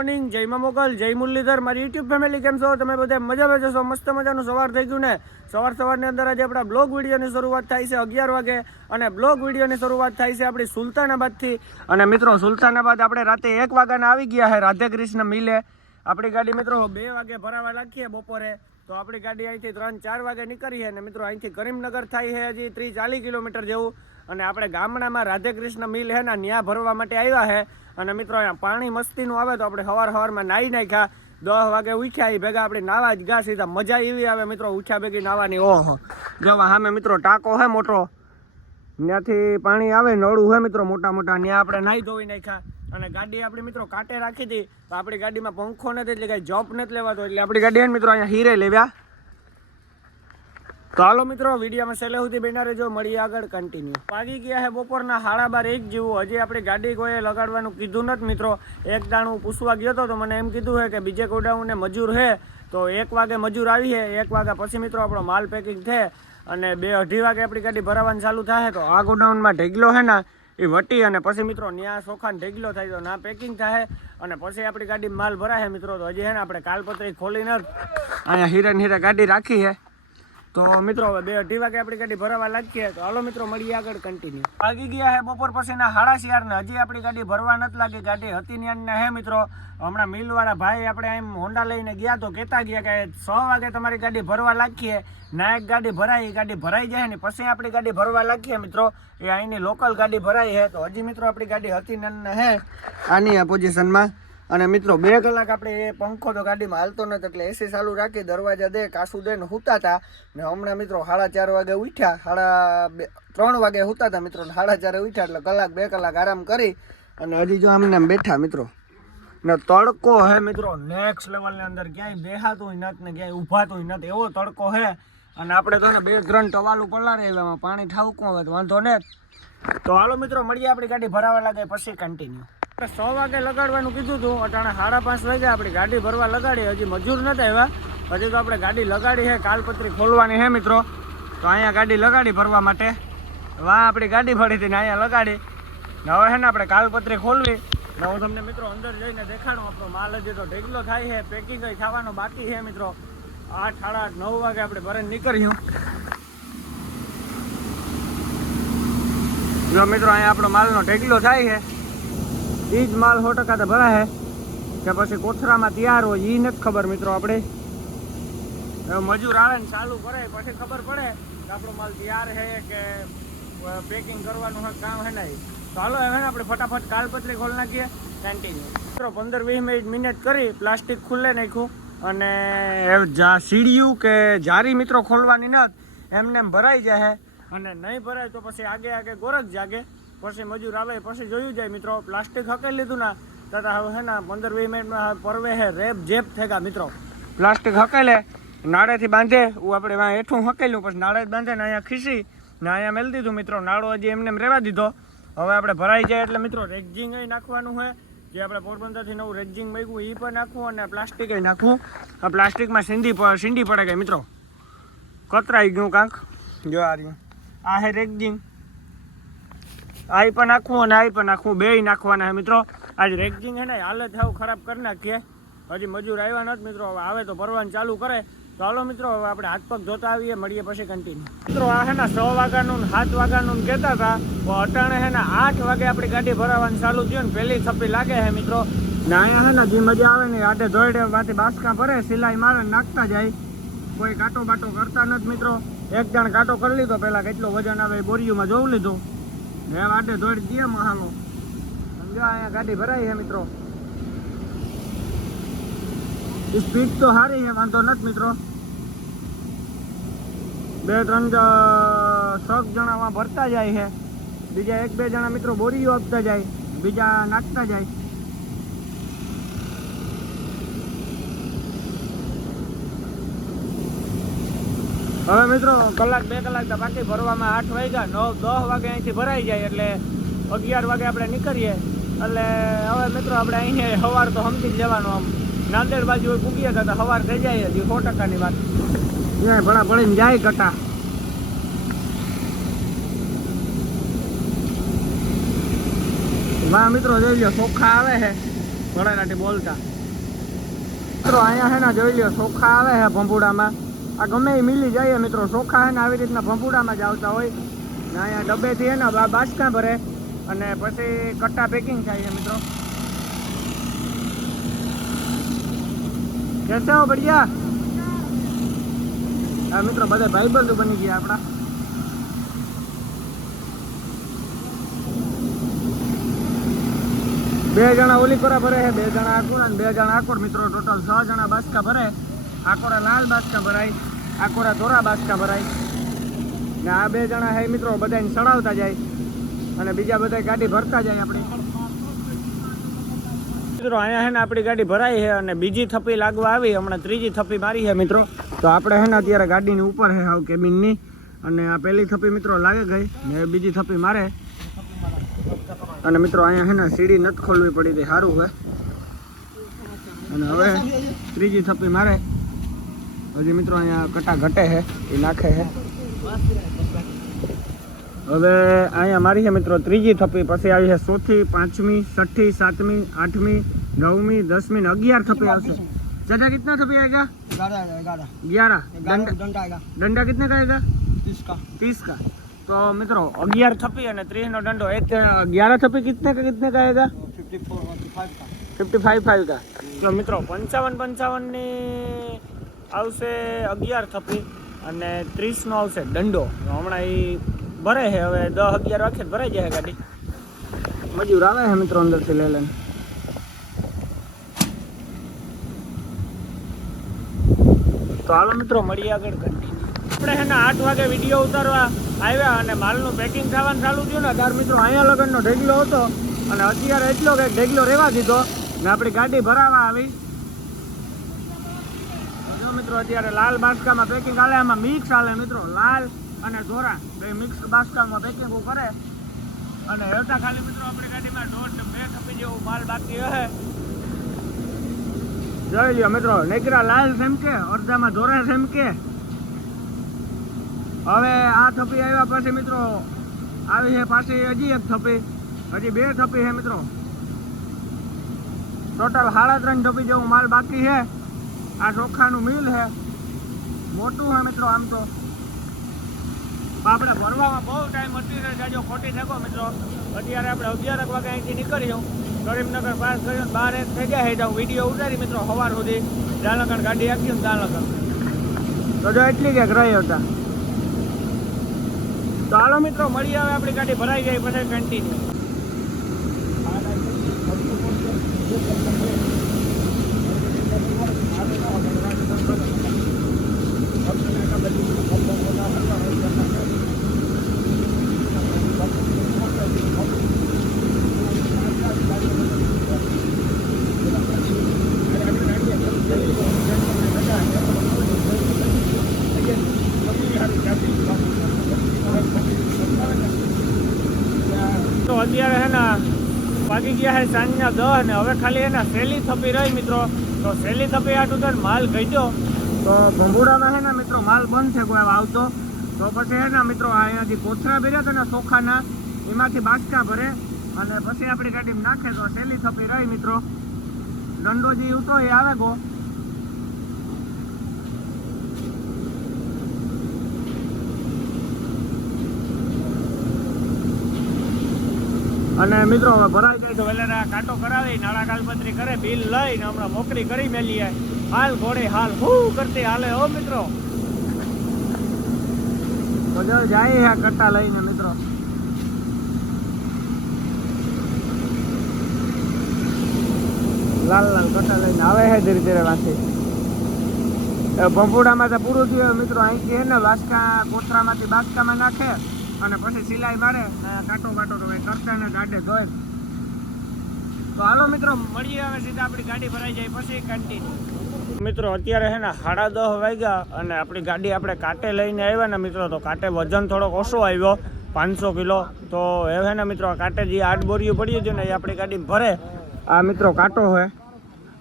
Morning, જય મા મોગલ, જય મુરલીધર, મારી યુટ્યુબ ફેમિલી કેમ છો? તમે બધા મજામાં જશો? મસ્ત મજાનું સવાર થઈ ગયું ને. સવારની અંદર આજે આપણા બ્લોગ વિડીયોની શરૂઆત થાય છે 11 વાગે અને બ્લોગ વિડીયોની શરૂઆત થાય છે આપણી સુલતાનાબાદથી. અને મિત્રો સુલતાનાબાદ આપણે રાતે 1 વાગ્યાના આવી ગયા છે રાધે કૃષ્ણ મિલે. આપણી ગાડી મિત્રો 2 વાગે ભરાવા રાખીએ બપોરે, તો આપણી ગાડી અહીંથી 3-4 વાગે નીકળીએ અને મિત્રો અહીંથી કરીમનગર થાય છે હજી 30-40 કિલોમીટર જેવું. અને આપણે ગામડામાં રાધે કૃષ્ણ મિલ છે ને ત્યાં ભરવા માટે આવ્યા છે. અને મિત્રો અહીંયા પાણી મસ્તીનું આવે તો આપણે સવારમાં નાહી નાખ્યા. 10 વાગે ઉઠ્યા એ ભેગા આપણે નાવા જ ગયા સીધા. મજા એવી આવે મિત્રો ઉઠ્યા ભેગી નાવાની. ઓહો જવા સામે મિત્રો ટાંકો છે મોટો, ત્યાંથી પાણી આવે, નળું છે મિત્રો મોટા ત્યાં આપણે નાહી ધોઈ નાખ્યા. અને ગાડી આપણી મિત્રો કાંટે રાખી હતી, તો આપણી ગાડીમાં પંખો નથી એટલે કાંઈ જોબ નથી લેવાતો, એટલે આપણી ગાડી મિત્રો અહીંયા હીરે લેવ્યા. તો હાલો મિત્રો વિડીયોમાં છેલ્લે સુધી બન્યા રહેજો, મળીએ આગળ કન્ટિન્યુ. વાગી ગયા છે બપોરના 12:30 જેવું. હજી આપણી ગાડી કોઈએ લગાડવાનું કીધું નથી મિત્રો. એક દાણ હું પૂછવા ગયો હતો તો મને એમ કીધું છે કે બીજે ગોડાઉનને મજૂર છે, તો 1 વાગે મજૂર આવી છે. 1 વાગ્યા પછી મિત્રો આપણો માલ પેકિંગ થાય અને 2-2:30 વાગે આપણી ગાડી ભરાવાનું ચાલુ થાય. તો આ ગોડાઉનમાં ઢેગલો છે ને એ વટી અને પછી મિત્રો ત્યાં ચોખાને ઢેગલો થાય તો ના પેકિંગ થાય અને પછી આપણી ગાડી માલ ભરાય મિત્રો. તો હજી છે ને આપણે કાલપત્રી ખોલીને અહીંયા હીરે ગાડી રાખી છે. તો મિત્રો હવે 2-2:30 વાગે આપણી ગાડી ભરાવા લાગીએ. તો હાલો મિત્રો મળીએ આગળ કન્ટિન્યુ. વાગી ગયા છે બપોર પછીના 4:30 ને હજી આપણી ગાડી ભરવા નથી લાગી. ગાડી હતી ને હે મિત્રો. હમણાં મિલવાળા ભાઈ આપણે એમ હોન્ડા લઈને ગયા તો કહેતા ગયા કે 6 વાગે તમારી ગાડી ભરવા લાગીએ. ના એક ગાડી ભરાઈ, ગાડી ભરાઈ જાય ને પછી આપણી ગાડી ભરવા લાગીએ મિત્રો. એ અહીંની લોકલ ગાડી ભરાઈ છે. તો હજી મિત્રો આપણી ગાડી હતી ને હે આની આ પોઝિશનમાં. અને મિત્રો 2 કલાક આપણે એ પંખો તો ગાડીમાં હાલતો નથી એટલે એસી ચાલુ રાખી, દરવાજા દે કાસું દે ને સૂતા હતા. ને હમણાં મિત્રો 4:30 વાગે ઉઠ્યા, 3 વાગે સૂતા હતા મિત્રો. 4:30 ઉઠ્યા એટલે 2 કલાક આરામ કરી અને હજી જો આમને બેઠા મિત્રો. ને તડકો હે મિત્રો નેક્સ્ટ લેવલની અંદર, ક્યાંય બેહાતું નથી ને ક્યાંય ઊભાતું નથી, એવો તડકો હે. અને આપણે તો ને 2-3 ટવાલું પલારે એવામાં પાણી ઠાવકું આવે તો વાંધો ને. તો હાલો મિત્રો મળીએ આપણી ગાડી ભરાવા લાગે પછી કન્ટિન્યુ. 6 વાગે લગાડવાનું કીધું હતું, અટાણે 5:30 વાગ્યા આપણી ગાડી ભરવા લગાડી. હજી મજૂર નથી આવ્યા, હજી તો આપણે ગાડી લગાડી છે, કાલપત્રી ખોલવાની છે મિત્રો. તો અહીંયા ગાડી લગાડી ભરવા માટે, વાં આપણી ગાડી ભરી હતી ને અહીંયા લગાડી. ને હવે છે ને આપણે કાલપત્રી ખોલવી ને હું તમને મિત્રો અંદર જઈને દેખાડું. આપણો માલ હજી તો ઢેગલો થાય છે, પેકિંગ થવાનો બાકી છે મિત્રો. 8-8-9 વાગે આપણે ભરીને નીકળ્યું. જો મિત્રો અહીંયા આપણો માલનો ઢેગલો થાય છે. એ જ માલ 100% તો ભરાય કે પછી કોથરામાં તૈયાર હોય એ નથી ખબર મિત્રો. આપણે મજૂર આવે ને ચાલુ કરે પછી ખબર પડે કે આપણો માલ તૈયાર છે કે પેકિંગ કરવાનું હોય કામ છે નહીં. તો હાલો હવે આપણે ફટાફટ કાલપત્રી ખોલી નાખીએ, કન્ટિન્યુ. મિત્રો 15-20 મિનિટ કરી પ્લાસ્ટિક ખુલ્લે નાખ્યું અને સીડિયું કે જારી મિત્રો ખોલવાની નથી, એમને ભરાઈ જાય. અને નહીં ભરાય તો પછી આગે ગોરખ જાગે, પછી મજૂર આવે પછી જોયું જાય મિત્રો. પ્લાસ્ટિક હકેલી લીધું ના તથા હવે છે ને 15-20 મિનિટમાં પરવે હે રેપ જેપ થેગા મિત્રો. પ્લાસ્ટિક હકેલે નાળેથી બાંધે, આપણે વાં હેઠું હકેલું પછી નાળે જ બાંધે ને અહીંયા ખીસી ને અહીંયા મેળી દીધું મિત્રો. નાળો હજી એમને રહેવા દીધો. હવે આપણે ભરાઈ જાય એટલે મિત્રો રેકજિંગ નાખવાનું હોય, જે આપણે પોરબંદરથી નવું રેકજિંગ મૂક્યું એ પણ નાખવું અને પ્લાસ્ટિક નાખવું. આ પ્લાસ્ટિકમાં સીંડી પડે ગઈ મિત્રો, કતરાઈ ગયું કાંક. જો આ રહ્યું, આ હે રેકજિંગ. આ પણ નાખવું અને આ પણ નાખવું, 2 નાખવાના છે મિત્રો. આજ રેકજિંગ છે ને હાલત હાવ ખરાબ કરી નાખીએ. હજી મજૂર આવ્યા નથી મિત્રો, હવે આવે તો ભરવાનું ચાલુ કરે. તો હાલો મિત્રો હવે આપણે હાથ પગ ધોતા આવીએ, મળીએ પછી કન્ટિન્યુ. મિત્રો આ છે ને 6 વાગ્યાનું 7 વાગ્યાનું કહેતા હતા, તો અટાણે છે ને 8 વાગે આપણી ગાડી ભરાવાનું ચાલુ થયું ને પહેલી થપ્પી લાગે છે મિત્રો. ને અહીંયા છે ને જે મજા આવે ને આટે ધોઈડે માંથી બાસકા ભરે, સિલાઈ મારે નાખતા જાય, કોઈ કાંટો બાટો કરતા નથી મિત્રો. એક જણ કાંટો કરી લીધો પહેલાં, કેટલો વજન આવે બોરીઓમાં જોવું લીધું ને આટે ધોઈ દઈએ મહાલો. સમજો અહીંયા ગાડી ભરાઈ છે મિત્રો. સ્પીડ તો સારી છે, વાંધો નથી મિત્રો. 2-3 જણા ભરતા જાય છે, બીજા 1-2 જણા મિત્રો બોરીઓ આપતા જાય, બીજા નાખતા જાય. હવે મિત્રો 1-2 કલાક તો બાકી ભરવામાં. 8 વાગ્યા 9-10 વાગે અહીંથી ભરાઈ જાય એટલે 11 વાગે આપણે નીકળીએ. એટલે હવે મિત્રો આપણે અહીં સવાર તો સમજી જ લેવાનું. આમ નાંદેડ બાજુ પૂગીએ તો સવાર થઈ જાય, હજી 100%ની વાત. અહીંયા ભણા ભણીને જાય કટા. વાહ મિત્રો જોઈ લો, ચોખ્ખા આવે છે ભણાનાથી બોલતા. મિત્રો અહીંયા હે ને જોઈ લ્યો ચોખા આવે છે ભંભુડામાં. આ ગમે એ મિલી જાય મિત્રો. ચોખા હે ને આવી રીતના ભંભુડામાં જ આવતા હોય ને અહીંયા ડબ્બેથી હે ને બાસકા ભરે અને પછી કટ્ટા પેકિંગ થાય છે મિત્રો. कैसे हो? बढ़िया. हाँ मित्रों બધા ભાઈબંધો બની ગયા આપણા. બે જણા ઓલીકોરા ભરે છે, બે જણા આકોર અને બે જણા આકોર મિત્રો. ટોટલ 6 જણા બાસકા ભરે. આકોરા લાલ બાસકા ભરાય, આકોરા ધોરા બાસકા ભરાય ને આ બે જણા હે મિત્રો બધાને સડાવતા જાય અને બીજા બધા ગાડી ભરતા જાય આપણી. મિત્રો અહીંયા હે ને આપણી ગાડી ભરાઈ છે અને બીજી થપ્પી લાગવા આવી. હમણાં ત્રીજી થપ્પી મારી છે મિત્રો. તો આપણે હે ને અત્યારે ગાડીની ઉપર છે હાવ કેબિનની અને આ પહેલી થપ્પી મિત્રો લાગી ગઈ ને બીજી થપ્પી મારે. અને મિત્રો અહીંયા હે ને સીડી નથી ખોલવી પડી હતી, સારું છે. અને હવે ત્રીજી થપ્પી મારે. હજી મિત્રો અહીંયા કટા ઘટે છે એ નાખે છે. હવે અહીંયા મારી છે મિત્રો ત્રીજી થપ્પી. પછી આવી છે ચોથી, પાંચમી, છઠ્ઠી, સાતમી, આઠમી, નવમી, 10મી ને 11 થપ્પી આવશે. चाचा कितना थप्पी आएगा? 11. डंडा कितने का आएगा? 30 का. तो मित्रों 11 थप्पी અને 30 નો डंडो. 11 थप्पी कितने का आएगा? 55 का. तो मित्रों 55 ની આવશે 11 થપ્પી અને 30 નો આવશે દંડો. હમણાં એ ભરે છે. હવે 10-11 વખત ભરાઈ જાય ગાડી. મજૂર આવે છે મિત્રો અંદરથી લઈ લઈને. તો હાલો મિત્રો મળીએ આગળ. આપણે છે ને 8 વાગે વિડીયો ઉતારવા આવ્યા અને માલનું પેકિંગ થવાનું ચાલુ થયું ને ત્યાર મિત્રો અહીંયા લગનનો ઢેગલો હતો અને અત્યારે એટલો કે ઢેગલો રહેવા દીધો ને આપણી ગાડી ભરાવા આવી. જો મિત્રો અત્યારે લાલ બાસકામાં પેકિંગ હાલે. આમાં મિક્સ હાલે મિત્રો. લાલ અને ધોરા બે મિક્સ બાસકામાં પેકિંગ કરે અને હેવતા ખાલી મિત્રો આપણી ગાડીમાં 1.5 થપ્પી જેવું માલ બાકી હશે. જોઈ લ્યો મિત્રો. નેકરા લાલ જેમ કે અડધામાં ધોરા જેમ કે. હવે આ થપ્પી આવ્યા પછી મિત્રો આવી છે પાછી હજી એક થપ્પી. હજી 2 થપ્પી છે મિત્રો. ટોટલ 3.5 થપ્પી જેવું માલ બાકી છે. આ ચોખાનું મિલ છે, મોટું છે મિત્રો. આમ તો આપણે ભરવામાં બહુ ટાઈમ હતી ને જાજો ખોટી થકો મિત્રો. અત્યારે આપણે 11 વાગે અહીંથી નીકળ્યું, કરીમનગર પાસ કર્યો, 12 થઈ ગયા. તો વિડીયો ઉતારી મિત્રો સવાર સુધી જ્યાં લગન ગાડી આપી ને ત્યાં લગન. તો જો એટલી ક્યાંક રહ્યો હતા. તો હાલો મિત્રો મળી આવે. આપણી ગાડી ભરાઈ ગઈ પછી કન્ટિન્યુ. તો અત્યારે હે ને વાગી ગયા છે સાંજના 10 ને હવે ખાલી હે ને સહેલી થપ્પી રહી મિત્રો. તો સહેલી થપ્પી આટલું તો માલ ઘટ્યો. તો ભંભુડામાં હે ને મિત્રો માલ બંધ છે કોઈ આવતો. તો પછી હે ને મિત્રો અહીંયાથી કોથરા ભર્યા હતા ને ચોખાના, એમાંથી બાસકા ભરે અને પછી આપણી ગાડીમાં નાખે. તો સહેલી થપ્પી રહી મિત્રો. દંડો જે ઉતો એ આવે ગો. અને મિત્રો ભરાઈ જાય તો વેલેરા કાંટો કરાવી, નાળા કાલપત્રી કરે, બિલ લઈને હમણાં મોકરી કરી મેલીએ. હાલ ઘોડે હાલ હું કરતી હાલે હો મિત્રો. તો જો જાય આ કટ્ટા લઈને મિત્રો. લાલ લાલ કટ્ટા લઈને આવે છે ધીરે ધીરે વાંચી. ભંભુડામાં તો પૂરું થયું મિત્રો. અહીંથી હે ને બાસકા કોથરામાંથી બાસકામાં નાખે અને પછી સિલાઈ મારે. કાંટો કાંટો તો કરતા ને ગાડે ધોય. તો હાલો મિત્રો મળીએ હવે સીધા. આપણી ગાડી ભરાઈ જાય પછી કન્ટિન્યુ. મિત્રો અત્યારે હે ને 10:30 વાગ્યા અને આપણી ગાડી આપણે કાંટે લઈને આવ્યા ને મિત્રો. તો કાંટે વજન થોડોક ઓછો આવ્યો, 500 કિલો. તો હવે ને મિત્રો કાંટે જે 8 બોરીઓ પડ્યું હતું ને એ આપણી ગાડી ભરે. આ મિત્રો કાંટો હોય.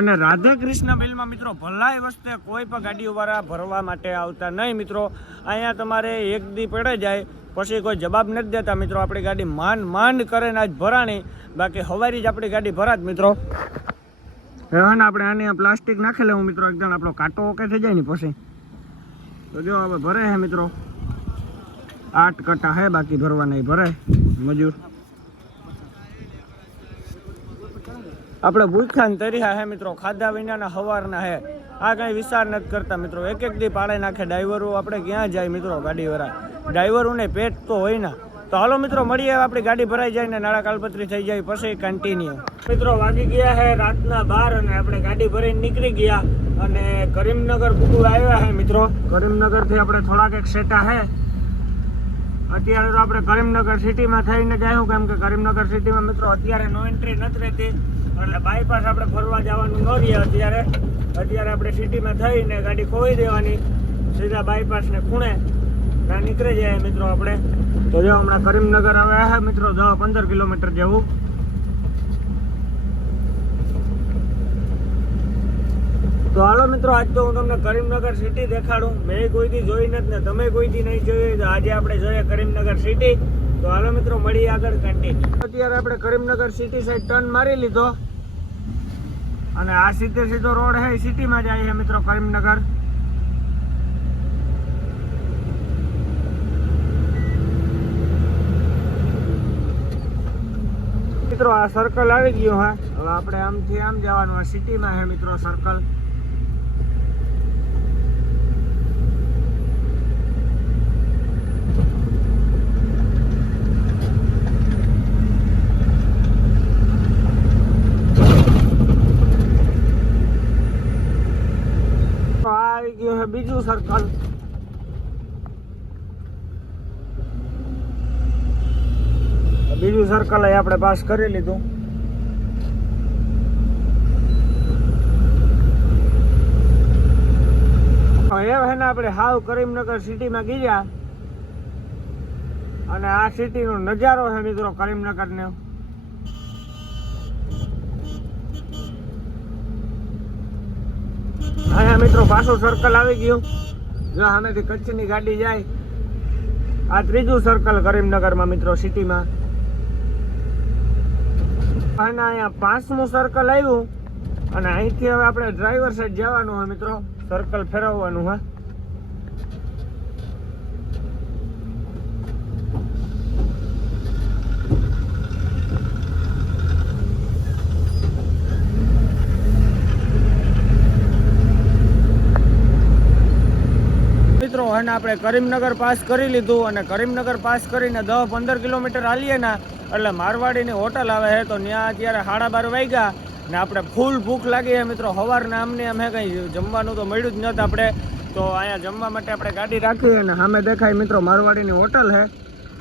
અને રાધે કૃષ્ણ મિલમાં મિત્રો ભલાઈ વસ્તે કોઈ પણ ગાડીઓવાળા ભરવા માટે આવતા નહીં મિત્રો. અહીંયા તમારે એક દી પડે જાય પછી કોઈ જવાબ નથી દેતા મિત્રો. આપણી ગાડી માંડ કરે ને આજ ભરાણી. બાકી હવારી જ આપણી ગાડી ભરાત મિત્રો. હવે ને આપણે આને પ્લાસ્ટિક નાખી લેવું મિત્રો, એકદમ આપણો કાંટો ઓકે થઈ જાય ને પછી. તો જો હવે ભરે હે મિત્રો, 8 કટા હે, બાકી ભરવા નહીં ભરે મજૂર. આપણે ભૂખ્યા ને તર્યા હે મિત્રો, ખાધા વિનાના હવારના હે. આ કઈ વિચાર નથી કરતા મિત્રો, એક દી પાડે નાખે ડ્રાઈવરો. આપણે ક્યાં જાય મિત્રો ગાડીવાળા, ડ્રાઈવરોને પેટ તો હોય ના. તો હાલો મિત્રો મળીએ, આપણી ગાડી ભરાઈ જાય ને નાળા કાલપત્રી થઈ જાય પછી કન્ટિન્યુ. મિત્રો વાગી ગયા હે રાતના 12 અને આપણે ગાડી ભરીને નીકળી ગયા અને કરીમનગર પૂરું આવ્યા હે મિત્રો. કરીમનગર થી આપણે થોડાક એક સેટા હે. અત્યારે તો આપણે કરીમનગર સિટીમાં થઈને જાય, કેમ કે કરીમનગર સિટીમાં મિત્રો અત્યારે નો એન્ટ્રી નથી રહેતી, એટલે બાયપાસ આપણે ફરવા જવાનું ન રહીએ. અત્યારે આપણે સિટીમાં થઈને ગાડી ખોઈ દેવાની, સીધા બાયપાસ ને ખૂણે ત્યાં નીકળી જાય મિત્રો આપણે. તો જો હમણાં કરીમનગર આવ્યા હે મિત્રો, 10-15 કિલોમીટર જેવું. તો હાલો મિત્રો, આજ તો હું તમને કરીમનગર સિટી દેખાડું. મેં કોઈથી જોઈ નથી ને તમે કોઈથી નહીં જોઈ, તો આજે આપણે જોઈએ કરીમનગર સિટી. તો હાલો મિત્રો મળીએ આગળ કન્ટિન્યુ. અત્યારે આપણે કરીમનગર સિટી સાઈડ ટર્ન મારી લીધો અને આ સીધો રોડ હે સિટીમાં જાય છે મિત્રો કરીમનગર. મિત્રો આ સર્કલ આવી ગયું હે, હવે આપણે આમથી આમ જવાનું. આ સિટીમાં હે મિત્રો સર્કલ. આવી ગયું છે બીજું સર્કલ. બીજું સર્કલ આપણે પાસ કરી લીધું. એ હે ને આપણે હાવ કરીમનગર સિટીમાં ગયા અને આ સિટીનો નજારો છે મિત્રો કરીમનગરનો. અહીંયા મિત્રો પાછું સર્કલ આવી ગયું. જો સામેથી કચ્છની ગાડી જાય. આ ત્રીજું સર્કલ કરીમનગરમાં મિત્રો સિટીમાં. અને અહીંયા 5મું સર્કલ આવ્યું અને અહીંથી હવે આપણે ડ્રાઈવર સાઈડ જવાનું હોય મિત્રો, સર્કલ ફેરવવાનું હોય. મિત્રો અને આપણે કરીમનગર પાસ કરી લીધું અને કરીમનગર પાસ કરીને 10-15 કિલોમીટર હાલીએ ને એટલે મારવાડીની હોટલ આવે છે. તો ત્યાં અત્યારે 12:30 વાગ્યા ને આપણે ફૂલ ભૂખ લાગી છે મિત્રો. સવારના અમને અમે કંઈ જમવાનું તો મળ્યું જ નથી આપણે. તો અહીંયા જમવા માટે આપણે ગાડી રાખીએ અને સામે દેખાય મિત્રો મારવાડીની હોટલ છે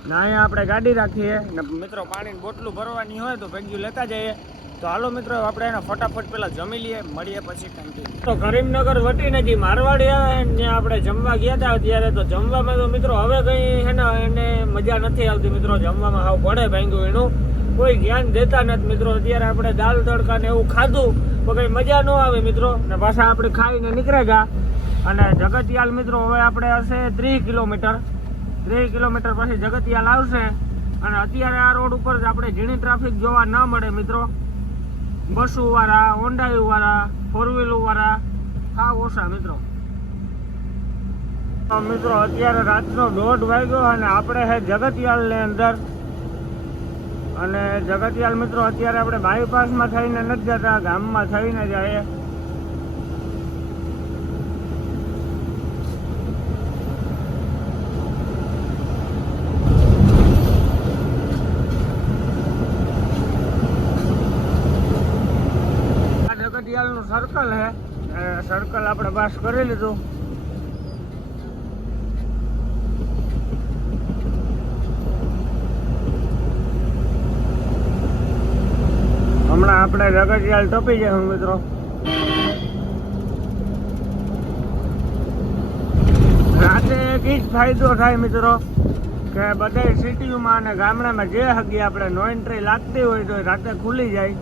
ને અહીંયા આપણે ગાડી રાખીએ ને મિત્રો પાણીની બોટલું ભરવાની હોય તો ભેગું લેતા જઈએ. તો હાલો મિત્રો આપણે એના ફટાફટ પહેલાં જમી લઈએ, મળીએ પછી કન્ટિન્યુ. તો કરીમનગર વટીને જે મારવાડી આવે ત્યાં આપણે જમવા ગયા હતા અત્યારે. તો જમવામાં તો મિત્રો હવે કંઈ છે ને એને મજા નથી આવતી મિત્રો. જમવામાં હાવ પડે ભાંગ્યું એનું, કોઈ ધ્યાન દેતા નથી મિત્રો. અત્યારે આપણે દાલ તડકા ને એવું ખાધું તો કંઈ મજા ન આવે મિત્રો. ને પાછા આપણે ખાઈને નીકળે ગયા અને જગતિયાલ મિત્રો હવે આપણે હશે 30 કિલોમીટર. 30 કિલોમીટર પછી જગતિયાલ આવશે અને અત્યારે આ રોડ ઉપર જ આપણે ઝીણી ટ્રાફિક જોવા ન મળે મિત્રો. બસો વાળા, હોન્ડાયુ વાળા, 4-wheeler વાળા હા ઓછા મિત્રો. મિત્રો અત્યારે રાતનો 1:30 વાગ્યો અને આપણે છે જગતિયાલ ની અંદર. અને જગતિયાલ મિત્રો અત્યારે આપણે બાયપાસમાં થઈને નથી જતા, ગામમાં થઈને જાય. નું સર્કલ હે, સર્કલ આપણે પાસ કરી લીધું. હમણાં આપણે જગતિયાલ ટપી જાય મિત્રો. રાતે એક જ ફાયદો થાય મિત્રો કે બધા સિટીમાં અને ગામડામાં જે હગી આપણે નો એન્ટ્રી લાગતી હોય તો રાતે ખુલી જાય.